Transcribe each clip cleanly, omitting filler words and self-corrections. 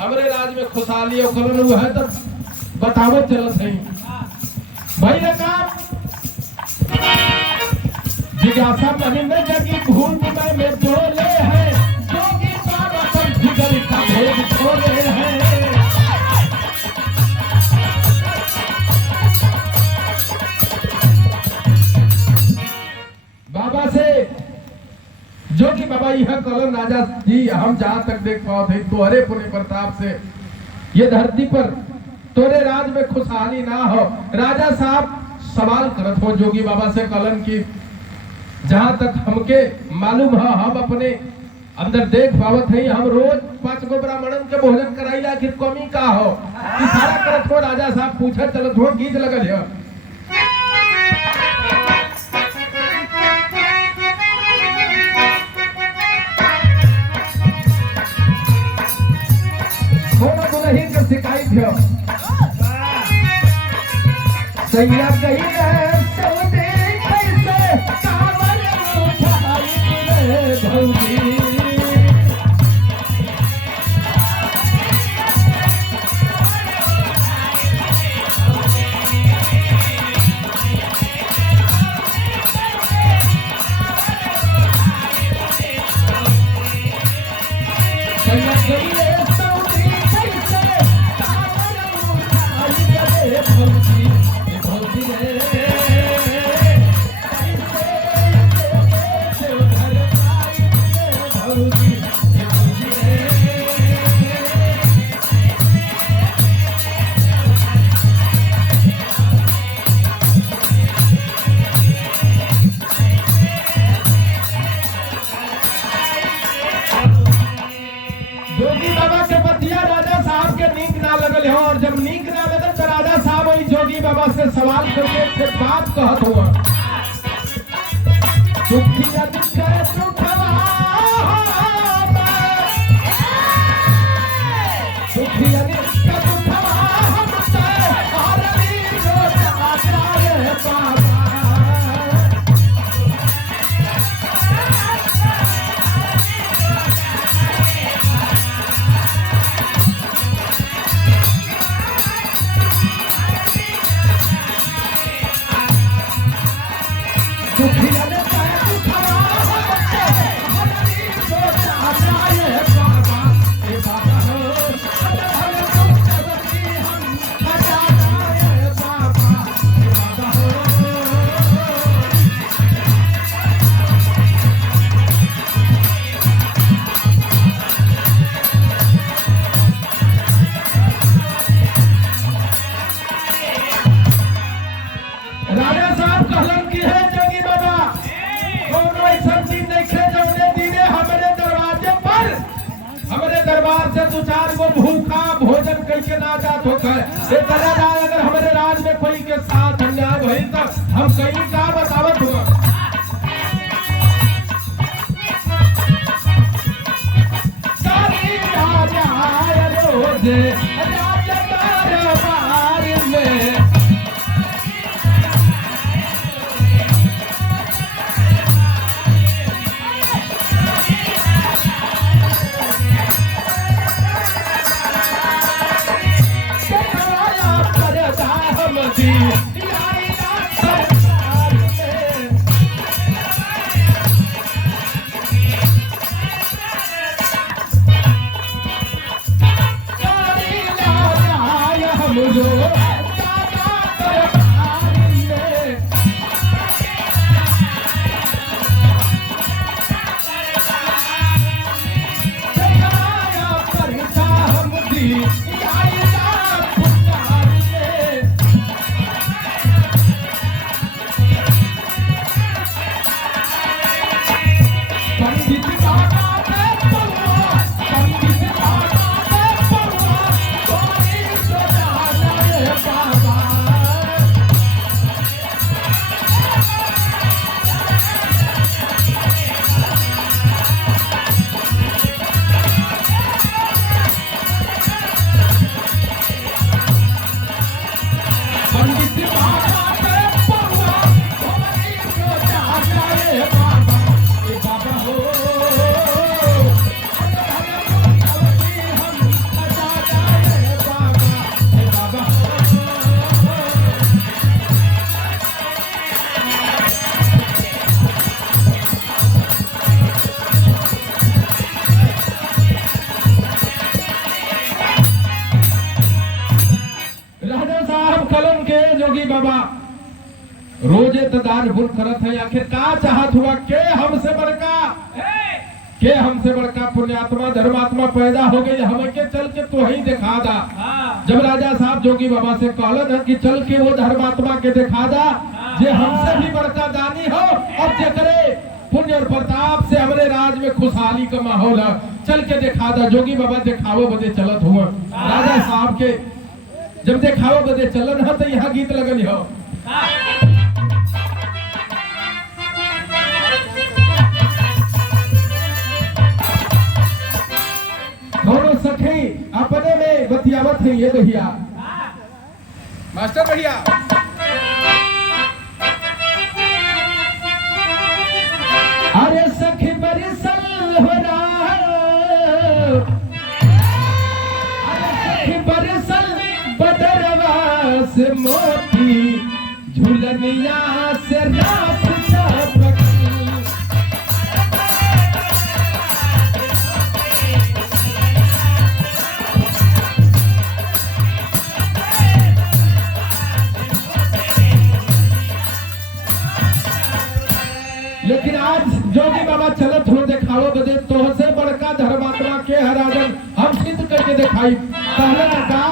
हमरे राज में खुशहाली और कलन हुआ है तब बतावत चलत है भाई ने काम जिज्ञासा मन में जगी भूल में बोले हैं जोगी बाबा पर जिगर का भेद खोले हैं। बाबा से जोगी बाबा यह कलन राजा जी हम जहां तक देख पाओ थे तोहरे पुण्य प्रताप से ये धरती पर तोरे राज में खुशहाली ना हो। राजा साहब सवाल करत हो जोगी बाबा से कलन की जहां तक हमके मालूम है हम अपने अंदर देख पावत है हम रोज 5 गो ब्राह्मणन के भोजन कराइला कि कमी का हो इशारा करत हो। राजा साहब पूछत चलत हो गीत लगल है नहीं कर शिकायत है सैया कही है सौदे कैसे कावर उठाई रे भौजी सैया कही है सौदे जोगी बाबा के पतिया राजा साहब के नीक ना लगल हो और जब नीक ना लगल तो राजा साहब वही जोगी बाबा से सवाल करके फिर बात कहत हुआ दुखिया दुखे दुखवा दुखिया दुखे दुखवा हमसे आरली जो जाए बाबा राजा साहब कहलन की है जोगी बाबा कोनो ऐसा चीज देखे जौने दीने हमारे दरवाजे पर हमारे दरबार से 2-4 गो भूखा भोजन करके ना जात होकर ये चला जाए अगर हमारे राज में कोई के साथ अन्याय भई तो हम कहीं का बतावत हुआ राजा रोज राजा दरबार में जोगी बाबा रोजे तो दान पुण्य करत है, आखिर का चाहत हुआ के हमसे बड़का पुण्यात्मा धर्मात्मा पैदा हो गई, हमें के चल के तू ही दिखा दा। जब राजा साहब जोगी बाबा से कहलन है कि चल के वो धर्मात्मा के दिखा दा जे हमसे भी बड़का दानी हो और जेकरे पुण्य और प्रताप से हमारे राज में खुशहाली का माहौल है, चल के दिखा दा। जोगी बाबा दिखावे बदे चलत हुआ। राजा साहब के जब दिखावे बदे चलन है तो यहाँ गीत लगन हो। दोनों सखी अपने में बतियावत है ये भैया मास्टर भैया अरे सखी बरसल हो रहा अरे सखी बरसल बदरवा से मोती झुलनिया से रात लेकिन आज जोगी बाबा चलत हो दिखाओ बदे तोहसे बड़का धर्मात्मा के हराजन हम सिद्ध करके दिखाई। पहले का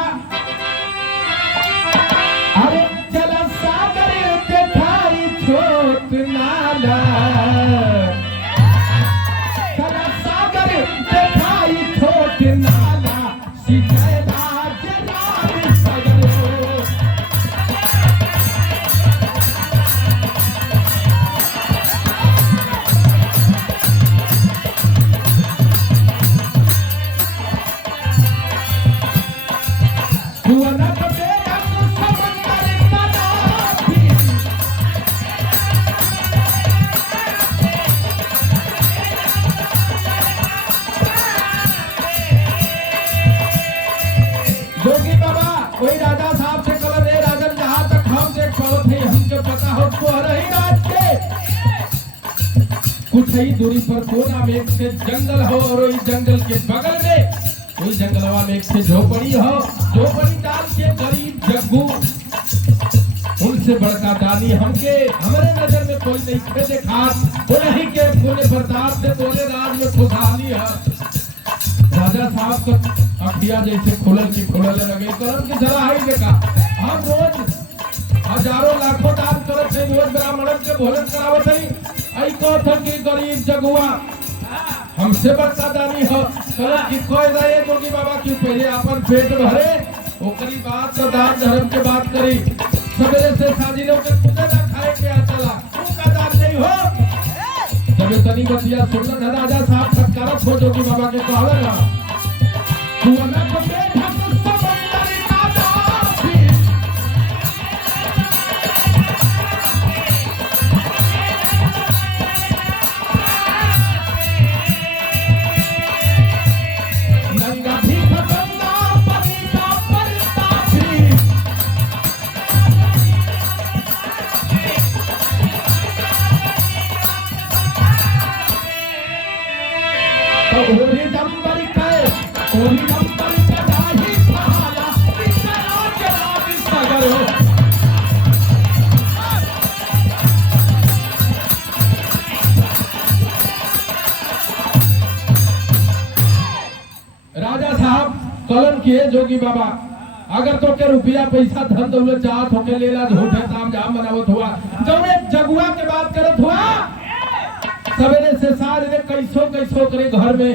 अरे चल सागर दिखाई छोट नाला, चल सागर दिखाई छोट नाला सिंचाई राज राज सगरो। जोगी बाबा कोई राजा साहब से कल रे राजन जहां तक हम देख पावत है हमके पता हो तो रही राज के कुछ ही दूरी पर कोना में एक से जंगल हो और इस जंगल के बगल में कोई जंगलवा में एक से झोपड़ी हो। झोपड़ी डाल के गरीब जग्गू उनसे बड़का दानी हमके हमारे नजर में कोई नहीं खे देखा। उन्हीं के बोले प्रताप से बोले राज में खुशहाली है। राजा साहब का अखिया जैसे खुलल की खुलल लगे करम की जरा ही देखा। हम रोज हजारों लाखों दान करत है, रोज ब्राह्मणन के भोजन करावत है। आई को था कि गरीब जगुआ हमसे बड़का दानी हो करम की कोई रहे जोगी बाबा की पहले अपन पेट भरे ओकरी बात तो दान धर्म के बात करी। सवेरे से साजिलों के खुदे ना खाए के चला उनका दान नहीं हो। जब तनी बतिया सुनना राजा साहब फटकारत हो जोगी बाबा के कहला ना तू ना को बेटा तो समंदर का दासी नंगा भी खतंगा परी का परतासी ओरी डंबर के ओरी डंबर के दाही पाला बिसरा के राज सगरो। राजा साहब कलम किए जोगी बाबा अगर तो के रुपया पैसा धन दौलत चाहत होके लेला झूठे ताम जाम बनावत हुआ जौने जगुआ के बात करत हुआ। सवेरे से साँझ ने कैसो कैसो करे घर में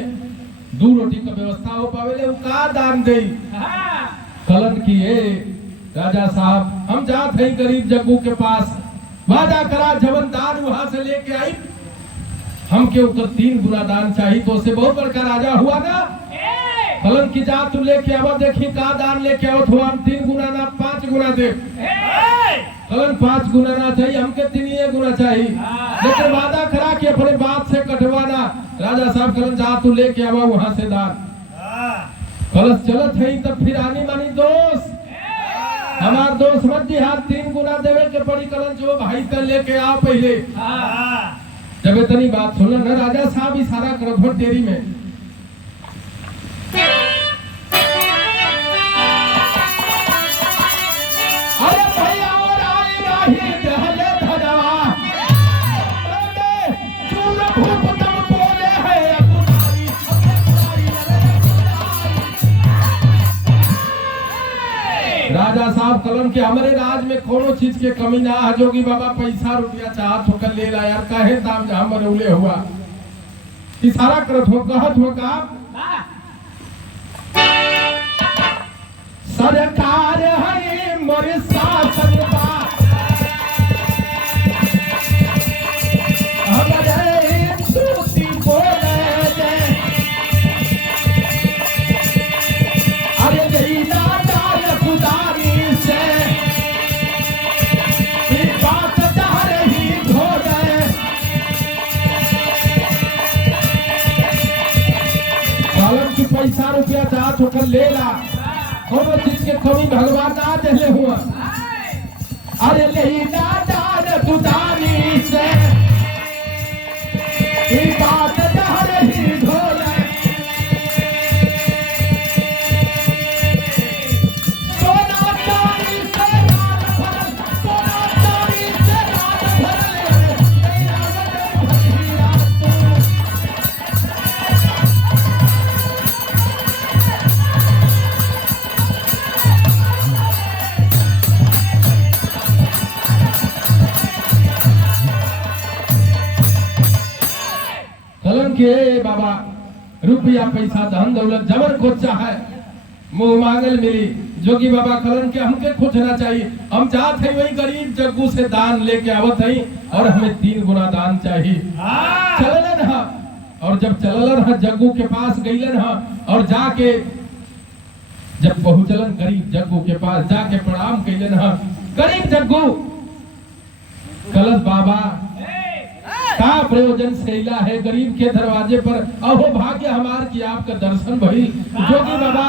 दू रोटी का व्यवस्था हो पावेले उ का दान दे। कलन किए राजा साहब हम जात है गरीब जग्गू के पास वादा करा जवन दान वहां से लेके आई हमके ऊपर 3 गुना दान चाहिए तो उसे बहुत बड़का राजा हुआ ना। कलन की जात तू लेके आवा देखी का दान लेके आओ तो हम 3 गुना ना 5 गुना दे। कलन 5 गुना ना चाहिए हमके 3 गुना चाहिए लेकिन वादा करा कि अपने बात से कटवाना। राजा साहब कलन जा तू लेके आवा वहां से दान। कलश चलत है तब फिर आनी मानी दोस्त हमार दोस्त मत दी हाथ 3 गुना देवे के पड़ी। कलन जो भाई तक लेके आ पहले जब इतनी बात सुना ना राजा साहब इशारा करो भर देरी में अरे भैया और राजा साहब कलन के हमारे राज में कोनो चीज के कमी ना है। जोगी बाबा पैसा रुपया चाहत होकर ले ला यार, काहे दाम जहां मरौले हुआ। इशारा करत हो, कहत हो का सरकार है मोर शासन बा, हमरे सूती बोले दे, अरे जईना डाल खुदारी से ई बात डर ही धो गए। बालन की पैसा रुपया चाहत होकर ले ला, कोनो चीज के कमी भगवान ना देले हुआ। अरे लेना डाल खुदारी से ई बात डर ही धो गए। सोना चांदी से रात भरल, सोना चांदी से रात भरल, तेरा बदन रात कलन के बाबा रुपया पैसा धन दौलत जबर खोजा है, मुंह मांगल मिली। जोगी बाबा कलन के हमके खोजना चाहिए, हम चाहते हैं वही गरीब जग्गू से दान लेके आवत है और हमें 3 गुना दान चाहिए। चललन है और जब चललन है जग्गू के पास गईलन है और जाके जब पहुंचलन गरीब जग्गू के पास जाके प्रणाम कैलन है। गरीब जग्गू कलश बाबा का प्रयोजन सेला है गरीब के दरवाजे पर, अहो भाग्य हमार की आपका दर्शन भई। जोगी बाबा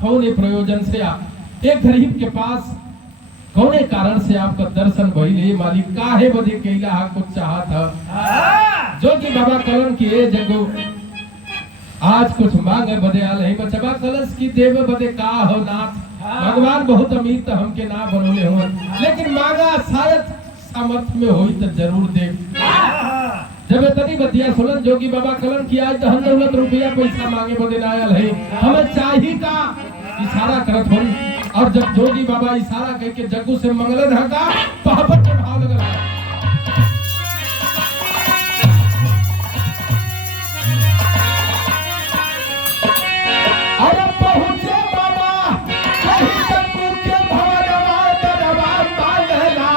कौने प्रयोजन से आप एक गरीब के पास कौने कारण से आपका दर्शन भई ले मालिक, काहे बदे कैला हा कुछ चाहा था। जोगी बाबा कलन की ए जगो आज कुछ मांगे बदे आल है बचबा कलश की देव बदे का हो नाथ, भगवान बहुत अमीर तो हमके ना बनोले हो, लेकिन मांगा शायद सामर्थ में होई तो जरूर दे। जब इतनी बतिया सुनन जोगी बाबा कलन की आज धन दौलत रुपया पैसा मांगे बदे आयल है, हमें चाहिए का इशारा करत हो। और जब जोगी बाबा इशारा कह के जग्गू से मंगलन है का पहापट के भाव लगल है। अरे पहुंचे बाबा कहीं जग्गू के भवनवा दरबार मांगला,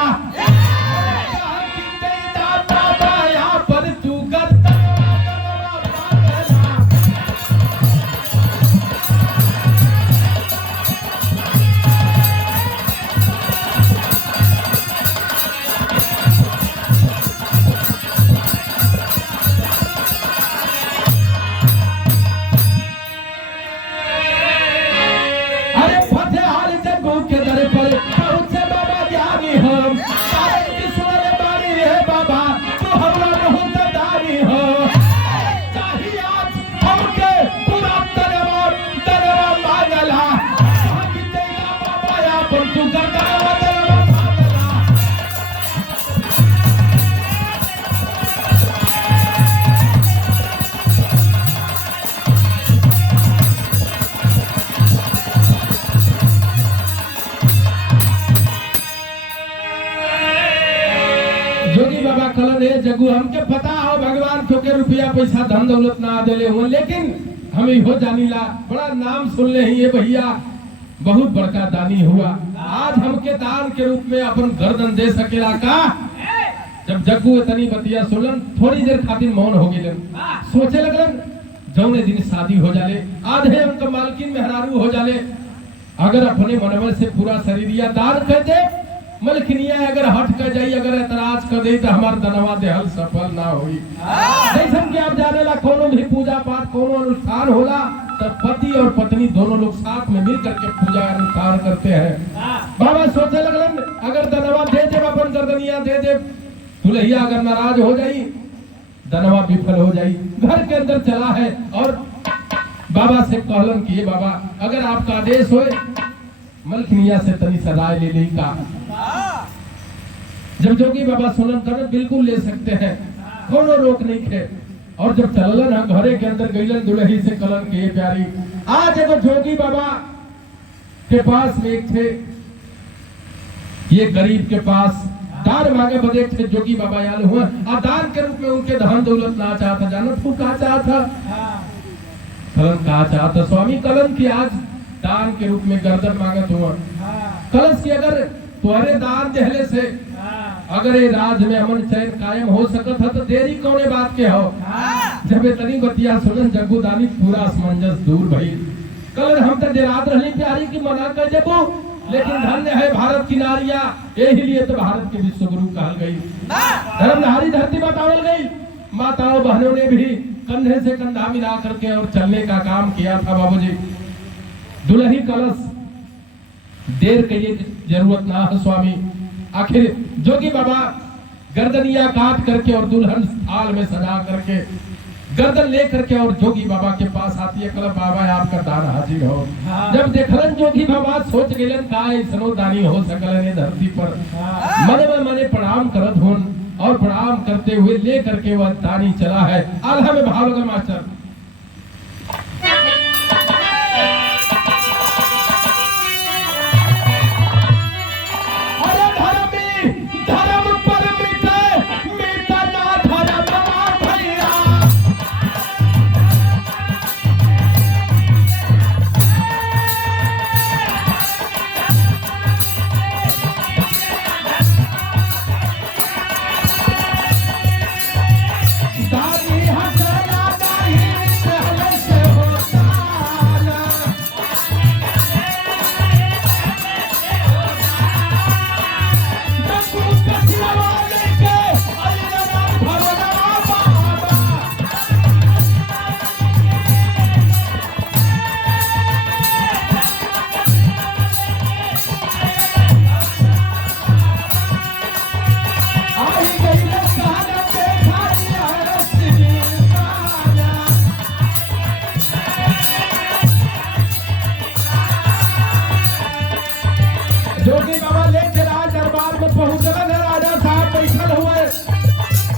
जोगी बाबा कलन है जग्गू हमके पता हो भगवान क्योंकि रुपया पैसा धन दौलत ना देले हुए, लेकिन हम हो जानीला बड़ा नाम सुन ले ही ये भैया बहुत बड़का दानी हुआ, आज हमके दान के रूप में अपन गर्दन दे सकेला का। जब जग्गू इतनी बतिया सुनलन थोड़ी देर खातिर मौन हो गए, सोचे लगलन जौने दिन शादी हो जाले आधे उनका मालकिन मेहरारू हो जाले, अगर अपने मनवर से पूरा शरीरिया दान कर दे मलकिनिया अगर हट कर जाई अगर एतराज कर दे तो हमार दनवा देहल सफल ना होई। जैसन कि आप जाने ला कोनो भी पूजा पाठ कोनो अनुष्ठान होला तब पति और पत्नी दोनों लोग साथ में मिल करके पूजा अनुष्ठान करते हैं। बाबा सोचे लगलन अगर दनवा दे दे अपन गर्दनिया दे दे, दुल्हिया अगर नाराज हो जाई दनवा विफल हो जाई। घर के अंदर चला है और बाबा से कहलन कि बाबा अगर आपका आदेश होए मलकिनिया से तनी सा राय ले ली का। जब जोगी बाबा सुनन कर बिल्कुल ले सकते हैं, कोनो रोक नहीं थे। और जब चलन है घरे के अंदर गईलन दुल्ही से कलन के प्यारी आज एगो जोगी बाबा के पास में एक थे ये गरीब के पास दान मांगे बदे थे जोगी बाबा आयल हुआ और दान के रूप में उनके धन दौलत ना चाहता, जानत तू का चाहता, कलन का चाहता स्वामी, कलन की आज दान के रूप में गर्दन मांगत हुआ। कलश की अगर तुम्हारे दान देहले से अगर ये राज में अमन चैन कायम हो सकत है तो देरी कौने बात के हो। जब इतनी बतिया सुनन जग्गू दानी पूरा असमंजस दूर भई। कल हम तो डेरात रहली प्यारी की मना कर जबो, लेकिन धन्य है भारत की नारियां, यही लिए तो भारत के विश्व गुरु कहल गई, धर्मधारी धरती बतावल गई। माताओं बहनों ने भी कंधे से कंधा मिला करके और चलने का काम किया था बाबूजी। दुल्ही कलश देर के लिए जरूरत ना है स्वामी। आखिर जोगी बाबा गर्दनिया काट करके और दुल्हन आल में सजा करके गर्दन ले करके और जोगी बाबा के पास आती है। कल बाबा आपका दान हाजिर हो। जब देखलन जोगी बाबा सोच गेलन का ऐसनो दानी हो सकलन धरती पर, मन में मने प्रणाम करत होन और प्रणाम करते हुए ले करके वह दानी चला है। आल्हा में भाव लगा मास्टर, जोगी बाबा लेके राज दरबार में पहुंचल है। राजा साहब बैठल हुए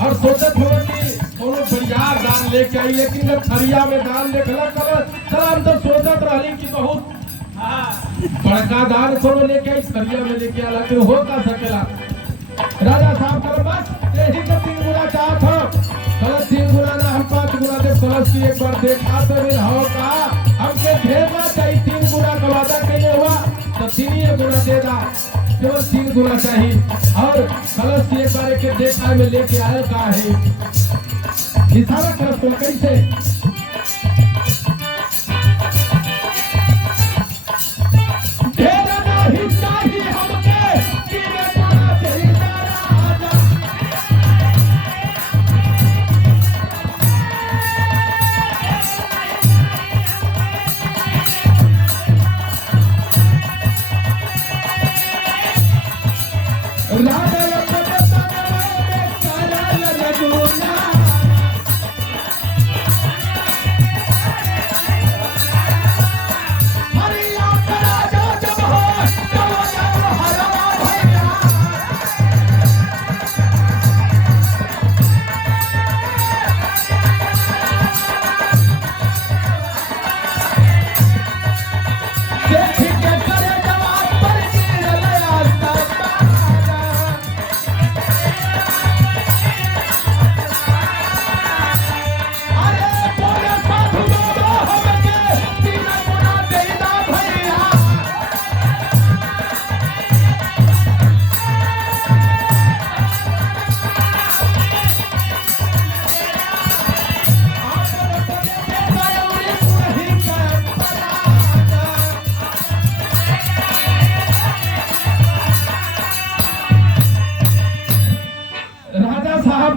और सोचत हुए कि कोनो बरियार दान लेके आई, लेकिन जब थरिया में दान देखला कल हम तो सोचत रहली कि बहुत बड़का दान कोनो लेके आई, थरिया में लेके आला कि हो का सकेला। राजा साहब कल बस यही तो 3 गुना चाहत हो, कल 3 गुना ना हम 5 गुना दे। कलश की एक बार देखा तो भी हो का हमके ढेर ना चाहिए, 3 गुना का वादा कैले हुआ तो 3 गुना दे दा, केवल 3 गुना चाहिए। और कलश की एक बार एक देखा में लेके आए का है इशारा कर तो कैसे ढेर नहीं चाहिए हमके 3 गुना चाहिए।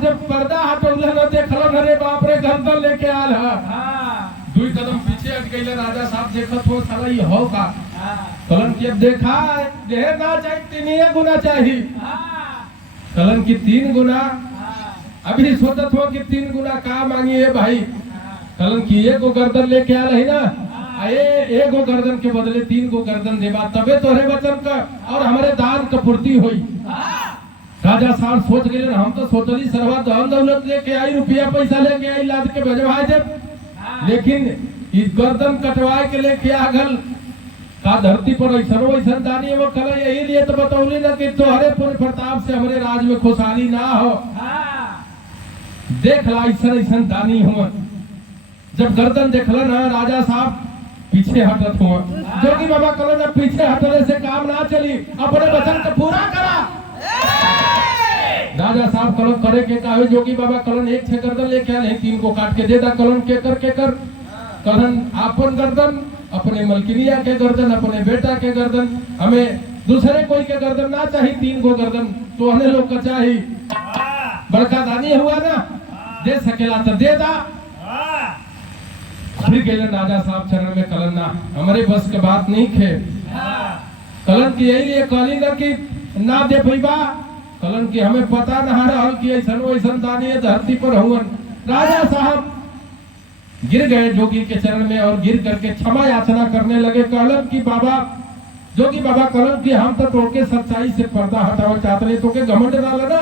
जब पर्दा हटौले न देखलन, अरे बाप रे गर्दन लेके आल है। 2 कदम पीछे हट गईले। राजा साहब देखत हो साला ये हो का, कलन की अब देखा ढेर ना चाहिए 3 गुना चाहिए। कलन की 3 गुना अभी सोचत हो कि 3 गुना का मांगिए भाई। कलन की 1 गर्दन लेके आल है ना, ए 1 गर्दन के बदले 3 गर्दन देबा तबे तोहरे वचन का और हमारे दान का पूर्ति हुई। राजा साहब सोच गए, हम तो सोचली सरवा धन दौलत लेके आई, रुपया पैसा लेके आई, लाद के भेजवा दे, लेकिन इस गर्दन कटवाए के लेके आगल का धरती पर ऐसा वैसा दानी वो कल यही लिए तो बतौली ना कि तोहरे पुण्य प्रताप से हमारे राज में खुशहाली ना हो। देख ला ऐसा ऐसा दानी हुआ। जब गर्दन देखला ना राजा साहब पीछे हटत हुआ। जोगी बाबा कल ना पीछे हटने से काम ना चली, अपने वचन को पूरा करा। राजा साहब कल करे के कहे जोगी बाबा कलन एक छे गर्दन लेके आए, तीन को काट के दे दा। कलन के कर कलन आपन गर्दन, अपने मलकिनिया के गर्दन, अपने बेटा के गर्दन, हमें दूसरे कोई के गर्दन ना चाहिए। तीन को गर्दन तो हमें लोग का चाहिए। बड़का दानी हुआ ना, दे सकेला तो दे दा। फिर गए राजा साहब चरण में कलन ना हमारे बस के बात नहीं थे। कलन की यही लिए कहली ना कि ना दे पैबा। कलन की हमें पता ना रहा कि ऐसा वैसा दानी धरती पर हुआ। राजा साहब गिर गए जोगी के चरण में और गिर करके क्षमा याचना करने लगे। कलन की बाबा जोगी बाबा कलन की हम तो तोके सच्चाई से पर्दा हटाओ चाहते, तो के घमंड डाला ना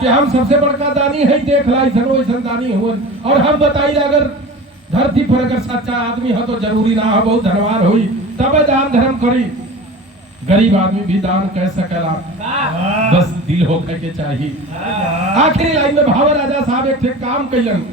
कि हम सबसे बड़का दानी है। देख ला ऐसा वैसा दानी हुआ और हम बताइए अगर धरती पर अगर सच्चा आदमी हो तो जरूरी ना हो बहुत धनवान हुई तब दान धर्म करी। गरीब आदमी भी दान कह सकेला, बस दिल होकर के चाहिए। आखिरी लाइन में भाव राजा साहब एक काम कैलन।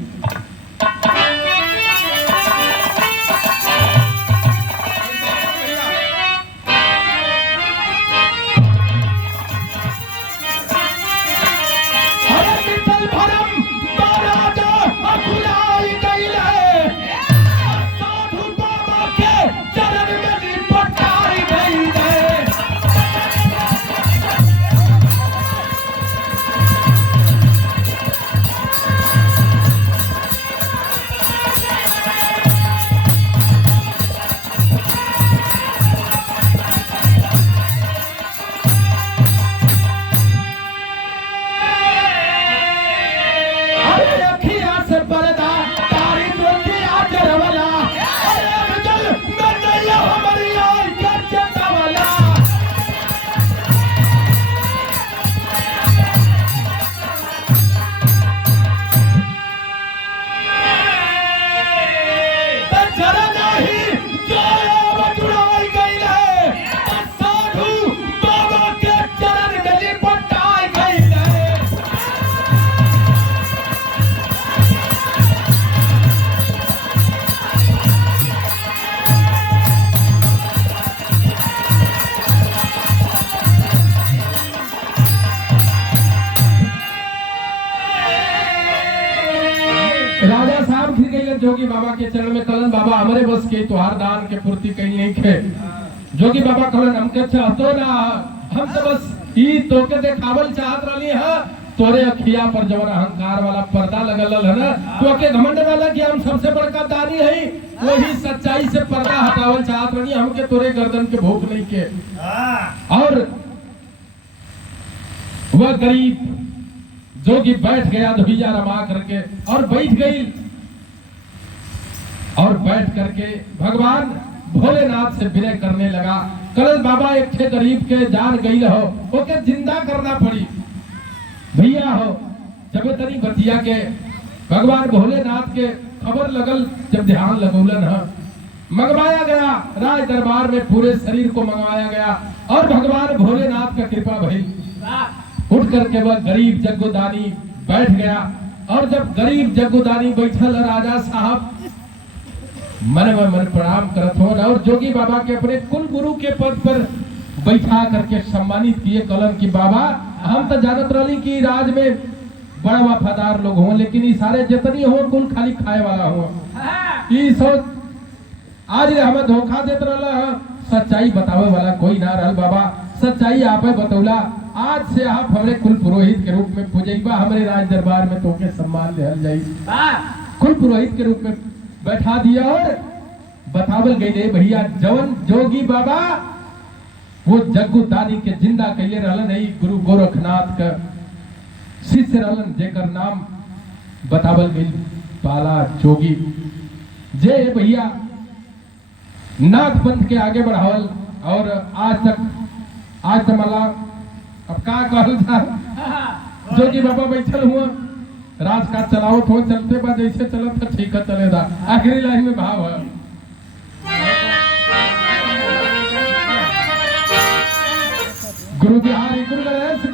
जोगी बाबा के चरण में कलन बाबा हमारे बस के तुहार दान के पूर्ति कहीं नहीं खे। जोगी बाबा कलन हमके चाहतो ना, हम तो बस ई तोके देखावल चाहत रही है। तोरे अखिया पर जवन अहंकार वाला पर्दा लगल है ना, तोके घमंड वाला कि हम सबसे बड़का दानी है, वही सच्चाई से पर्दा हटावल चाहत रही। हमके तोरे गर्दन के भूख नहीं के। और वह गरीब जोगी बैठ गया धुइया रमा करके और बैठ गई और बैठ करके भगवान भोलेनाथ से विनय करने लगा। कल बाबा एक थे गरीब के जान गई हो, ओके जिंदा करना पड़ी भैया हो। जब तनी बतिया के भगवान भोलेनाथ के खबर लगल, जब ध्यान लगौलन है मंगवाया गया राज दरबार में, पूरे शरीर को मंगवाया गया और भगवान भोलेनाथ का कृपा भई। उठ करके वह गरीब जग्गुदानी बैठ गया और जब गरीब जग्गुदानी बैठल राजा साहब मन में मन प्रणाम करत हो और जोगी बाबा के अपने कुल गुरु के पद पर बैठा करके सम्मानित किए। कलन की बाबा हम तो जानत रही कि राज में बड़ा वफादार लोग हो, लेकिन ये सारे जितनी हो कुल खाली खाए वाला हो। ये सोच आज हमें धोखा देत रहा, सच्चाई बतावे वाला कोई ना रहल। बाबा सच्चाई आप बतौला, आज से आप हमारे कुल पुरोहित के रूप में पूजेबा, हमारे राज दरबार में तोके सम्मान लेहल जाई। कुल पुरोहित के रूप में बैठा दिया और बतावल गई रे भैया जवन जोगी बाबा वो जग्गुदानी के जिंदा कैले रहलन है। गुरु गोरखनाथ का शिष्य रहलन जेकर नाम बतावल गई बाला जोगी। जे भैया नाथ पंथ के आगे बढ़ावल और आज तक मला अब का कहल था जोगी बाबा बैठल हुआ राजकाज चलावत हो, चलते बाद जैसे चलत था ठीक है चलेगा। आखिरी लाइन में भाव है गुरु बिहारी गुरु गणेश